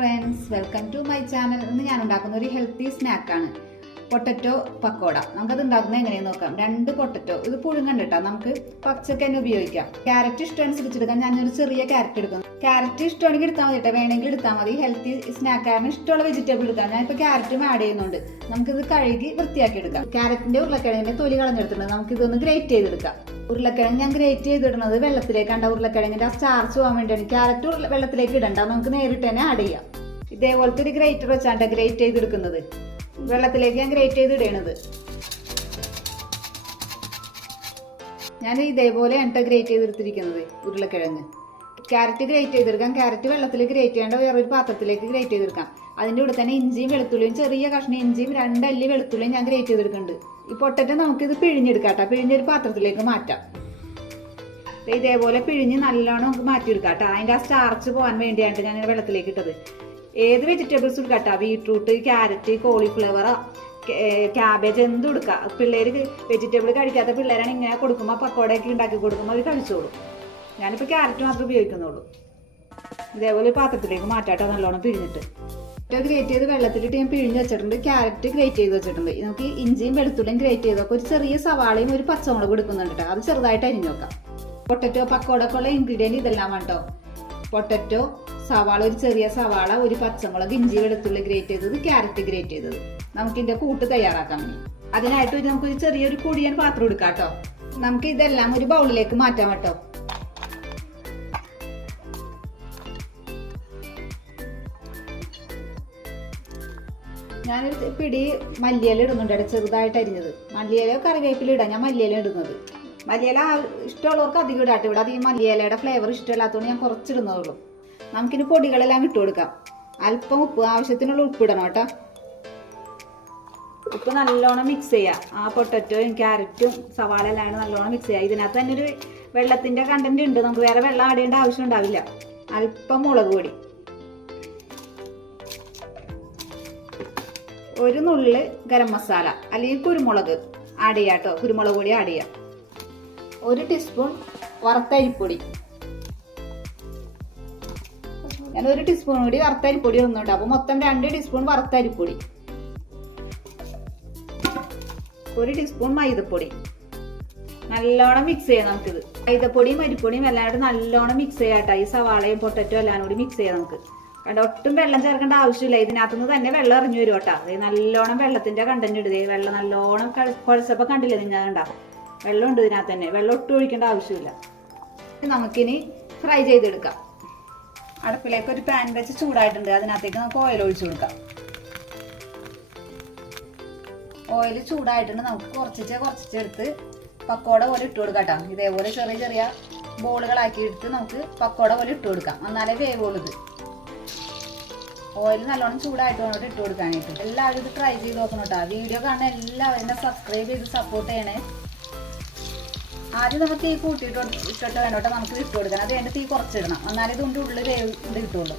Friends, welcome to my channel. ഇന്ന് ഞാൻ ഉണ്ടാക്കുന്ന ഒരു ഹെൽത്തി സ്നാക്കാണ് പൊട്ടറ്റോ പക്കോട. നമുക്കത് ഉണ്ടാക്കുന്നത് എങ്ങനെയെന്ന് നോക്കാം. 2 പൊട്ടറ്റോ, ഇത് പുഴുങ്ങണ്ട കേട്ടോ, നമുക്ക് പച്ചക്ക് തന്നെ ഉപയോഗിക്കാം. ക്യാരറ്റ് ഇഷ്ടമനുസരിച്ചെടുക്കാം. ഞാനൊരു ചെറിയ ക്യാരറ്റ് എടുക്കുന്നു. ക്യാരറ്റ് ഇഷ്ടമാണെങ്കിൽ എടുത്താൽ മതി കേട്ടോ, വേണമെങ്കിൽ എടുത്താൽ മതി. ഹെൽത്തി സ്നാക്കാണ്, ഇഷ്ടമുള്ള വെജിറ്റബിൾ എടുക്കാം. ഞാനിപ്പോൾ ക്യാരറ്റും ആഡ് ചെയ്യുന്നുണ്ട്. നമുക്കിത് കഴുകി വൃത്തിയാക്കി എടുക്കാം. ക്യാരറ്റിന്റെ ഉരുളക്കിഴങ്ങിന്റെ തൊലി കളഞ്ഞെടുത്തിട്ടുണ്ട്. നമുക്കിതൊന്ന് ഗ്രേറ്റ് ചെയ്തെടുക്കാം. ഉരുളക്കിഴങ്ങ് ഞാൻ ഗ്രേറ്റ് ചെയ്തിടുന്നത് വെള്ളത്തിലേക്കാണ്ട. ഉരുളക്കിഴങ്ങിന്റെ ആ സ്റ്റാർച്ച് പോകാൻ വേണ്ടിയാണ്. ക്യാരറ്റ് വെള്ളത്തിലേക്ക് ഇടണ്ട, നമുക്ക് നേരിട്ട് തന്നെ ആഡ് ചെയ്യാം. ഇതേപോലത്തെ ഒരു ഗ്രേറ്റർ വെച്ചാണ് ഗ്രേറ്റ് ചെയ്തെടുക്കുന്നത്. വെള്ളത്തിലേക്ക് ഞാൻ ഗ്രേറ്റ് ചെയ്ത് ഇടണത്. ഞാൻ ഇതേപോലെ ഗ്രേറ്റ് ചെയ്തെടുത്തിരിക്കുന്നത് ഉരുളക്കിഴങ്ങ്. ക്യാരറ്റ് ഗ്രേറ്റ് ചെയ്തെടുക്കാം. ക്യാരറ്റ് വെള്ളത്തിൽ ഗ്രേറ്റ് ചെയ്യേണ്ട വേറൊരു പാത്രത്തിലേക്ക് ഗ്രേറ്റ് ചെയ്തെടുക്കാം. അതിൻ്റെ കൂടെ തന്നെ ഇഞ്ചിയും വെളുത്തുള്ളിയും, ചെറിയ കഷ്ണം ഇഞ്ചിയും 2 അല്ലി വെളുത്തുള്ളിയും ഞാൻ ഗ്രേറ്റ് ചെയ്തെടുക്കുന്നുണ്ട്. ഈ പൊട്ടറ്റോ നമുക്കിത് പിഴിഞ്ഞെടുക്കാം കേട്ടോ. പിഴിഞ്ഞൊരു പാത്രത്തിലേക്ക് മാറ്റാം. ഇതേപോലെ പിഴിഞ്ഞ് നല്ലോണം നമുക്ക് മാറ്റിയെടുക്കാം കേട്ടോ. അതിൻ്റെ ആ സ്റ്റാർച്ച് പോകാൻ വേണ്ടിയാണ് ഞാൻ വെള്ളത്തിലേക്ക് ഇട്ടത്. ഏത് വെജിറ്റബിൾസ് എടുക്കാം കേട്ടോ. ബീട്രൂട്ട്, ക്യാരറ്റ്, കോളിഫ്ലവർ, ക്യാബേജ്, എന്തും എടുക്കാം. പിള്ളേർ വെജിറ്റബിൾ കഴിക്കാത്ത പിള്ളേരാണ് ഇങ്ങനെ കൊടുക്കുമ്പോൾ, പക്കോടയൊക്കെ ഉണ്ടാക്കി കൊടുക്കുമ്പോൾ അവർ കഴിച്ചോളും. ഞാനിപ്പോൾ ക്യാരറ്റ് മാത്രമേ ഉപയോഗിക്കുന്നുള്ളൂ. ഇതേപോലെ പാത്രത്തിലേക്ക് മാറ്റാട്ടോ, നല്ലോണം പിഴിഞ്ഞിട്ട്. ഗ്രേറ്റ് ചെയ്ത് വെള്ളത്തിലിട്ട് ഞാൻ പിഴിഞ്ഞ് വെച്ചിട്ടുണ്ട്. ക്യാരറ്റ് ഗ്രേറ്റ് ചെയ്ത് വെച്ചിട്ടുണ്ട്. നമുക്ക് ഇഞ്ചിയും വെളുത്തുള്ളിയും ഗ്രേറ്റ് ചെയ്ത് വെക്കാം. ഒരു ചെറിയ സവാളയും ഒരു പച്ചമുളക് എടുക്കുന്നുണ്ട് കേട്ടോ. അത് ചെറുതായിട്ട് അരിഞ്ഞു വെക്കാം. പൊട്ടറ്റോ പക്കോടക്കുള്ള ഇൻഗ്രീഡിയൻറ്റ് ഇതെല്ലാം കേട്ടോ. പൊട്ടറ്റോ, സവാള, ഒരു ചെറിയ സവാള, ഒരു പച്ചമുളക്, ഇഞ്ചി വെളുത്തുള്ളി ഗ്രേറ്റ് ചെയ്തത്, ക്യാരറ്റ് ഗ്രേറ്റ് ചെയ്തത്. നമുക്കിതിൻ്റെ കൂട്ട് തയ്യാറാക്കാം. അതിനായിട്ട് നമുക്കൊരു ചെറിയൊരു കുടിയൻ പാത്രം എടുക്കാം കേട്ടോ. നമുക്ക് ഇതെല്ലാം ഒരു ബൗളിലേക്ക് മാറ്റാം കേട്ടോ. ഞാനൊരു പിടി മല്ലിയില ഇടുന്നുണ്ട് കേട്ടോ, ചെറുതായിട്ട് അരിഞ്ഞത്. മല്ലിയില കറിവേപ്പില ഇടാം. ഞാൻ മല്ലിയില ഇടുന്നത്. മല്ലിയില ഇഷ്ടമുള്ളവർക്ക് അധികം ഇടാട്ടോ. ഇവിടെ അധികം മല്ലിയിലയുടെ ഫ്ലേവർ ഇഷ്ടമില്ലാത്തതുകൊണ്ട് ഞാൻ കുറച്ചിടുന്നതുള്ളൂ. നമുക്കിനി പൊടികളെല്ലാം ഇട്ട് കൊടുക്കാം. അല്പം ഉപ്പ്, ആവശ്യത്തിനുള്ള ഉപ്പ് ഇടണം കേട്ടോ. ഉപ്പ് നല്ലോണം മിക്സ് ചെയ്യാം. ആ പൊട്ടറ്റോയും ക്യാരറ്റും സവാള എല്ലാം നല്ലോണം മിക്സ് ചെയ്യാം. ഇതിനകത്ത് തന്നെ ഒരു വെള്ളത്തിന്റെ കണ്ടന്റ് ഉണ്ട്. നമുക്ക് വേറെ വെള്ളം ആഡ് ചെയ്യേണ്ട ആവശ്യം ഉണ്ടാവില്ല. അല്പം മുളക് പൊടി, ഒരു നുള്ള് ഗരം മസാല അല്ലെങ്കിൽ കുരുമുളക് ആഡ് ചെയ്യാം കേട്ടോ. കുരുമുളക് പൊടി ആഡ് ചെയ്യാം. 1 ടീസ്പൂൺ വറുത്തരിപ്പൊടി. ഞാൻ 1 ടീസ്പൂൺ കൂടി വറുത്തരിപ്പൊടി ഇടുന്നുണ്ട്. അപ്പൊ മൊത്തം 2 ടീസ്പൂൺ വറുത്തരിപ്പൊടി, 1 ടീസ്പൂൺ മൈദപ്പൊടി. നല്ലോണം മിക്സ് ചെയ്യാം നമുക്കിത്. മൈദപ്പൊടിയും അരിപ്പൊടിയും എല്ലാം നല്ലോണം മിക്സ് ചെയ്യാട്ടോ. ഈ സവാളയും പൊട്ടറ്റോ എല്ലാം കൂടി മിക്സ് ചെയ്യാം നമുക്ക്. കണ്ട, ഒട്ടും വെള്ളം ചേർക്കേണ്ട ആവശ്യമില്ല. ഇതിനകത്തുനിന്ന് തന്നെ വെള്ളം ഇറങ്ങി വരും കേട്ടോ. അത് നല്ലോണം വെള്ളത്തിന്റെ കണ്ടന്റ് ഇടുതേ. വെള്ളം നല്ലോണം കുഴച്ചപ്പോൾ കണ്ടില്ലേ നിങ്ങൾ? കണ്ട, വെള്ളം ഉണ്ട് ഇതിനകത്ത് തന്നെ. വെള്ളം ഒട്ടും ഒഴിക്കേണ്ട ആവശ്യമില്ല. നമുക്കിനി ഫ്രൈ ചെയ്തെടുക്കാം. അടുപ്പിലേക്ക് ഒരു പാൻ വെച്ച് ചൂടായിട്ടുണ്ട്. അതിനകത്തേക്ക് നമുക്ക് ഓയിൽ ഒഴിച്ചു കൊടുക്കാം. ഓയിൽ ചൂടായിട്ടുണ്ട്. നമുക്ക് കുറച്ചെടുത്ത് പക്കോട പോലെ ഇട്ട് കൊടുക്കാം കേട്ടോ. ഇതേപോലെ ചെറിയ ചെറിയ ബോളുകളാക്കി എടുത്ത് നമുക്ക് പക്കോട പോലെ ഇട്ട് കൊടുക്കാം. എന്നാലേ വേവുള്ളൂ. ഓയിൽ നല്ലോണം ചൂടായിട്ട് വേണം ഇട്ട് കൊടുക്കാനായിട്ട്. എല്ലാവരും ഇത് ട്രൈ ചെയ്ത് നോക്കണം കേട്ടോ. വീഡിയോ കാണാൻ എല്ലാവരും സബ്സ്ക്രൈബ് ചെയ്ത് സപ്പോർട്ട് ചെയ്യണേ. ആദ്യം നമുക്ക് തീ കൂട്ടിയിട്ട് ഇട്ടിട്ട് വേണം കേട്ടോ നമുക്ക് ഇട്ട് കൊടുക്കണം. അത് കഴിഞ്ഞ് തീ കുറച്ചിടണം. എന്നാലും ഇതിൻ്റെ ഉള്ളിൽ ഇത് കിട്ടുള്ളൂ.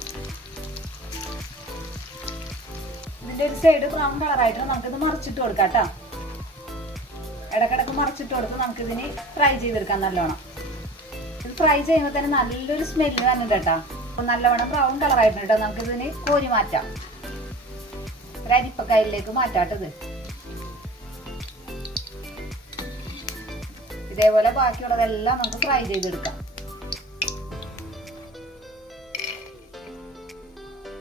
ഇതിൻ്റെ ഒരു സൈഡ് ബ്രൗൺ കളറായിട്ട് നമുക്കിത് മറിച്ചിട്ട് കൊടുക്കാം കേട്ടോ. ഇടക്കിടക്ക് മറിച്ചിട്ട് കൊടുത്ത് നമുക്കിതിന് ഫ്രൈ ചെയ്തെടുക്കാം നല്ലോണം. ഇത് ഫ്രൈ ചെയ്യുമ്പോൾ തന്നെ നല്ലൊരു സ്മെല്ല് വന്നിട്ട് കേട്ടോ. നല്ലവണ്ണം ബ്രൗൺ കളറായിട്ടുണ്ട് കേട്ടോ. നമുക്കിതിന് കോരി മാറ്റാം. ഒരു അരിപ്പക്കയിലേക്ക് മാറ്റാട്ടത്. ഇതേപോലെ ബാക്കിയുള്ളതെല്ലാം നമുക്ക് ഫ്രൈ ചെയ്തെടുക്കാം.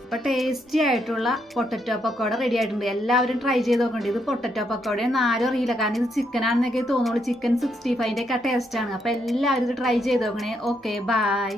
ഇപ്പൊ ടേസ്റ്റി ആയിട്ടുള്ള പൊട്ടറ്റോ പക്കോട റെഡി ആയിട്ടുണ്ട്. എല്ലാവരും ട്രൈ ചെയ്ത് നോക്കണ്ട. ഇത് പൊട്ടറ്റോ പക്കോടയൊന്നും ആരും അറിയില്ല, കാരണം ഇത് ചിക്കൻ ആണെന്നൊക്കെ തോന്നുള്ളൂ. ചിക്കൻ 65ന്റെ ഒക്കെ ടേസ്റ്റ് ആണ്. അപ്പൊ എല്ലാവരും ഇത് ട്രൈ ചെയ്ത് നോക്കണേ. Okay, by.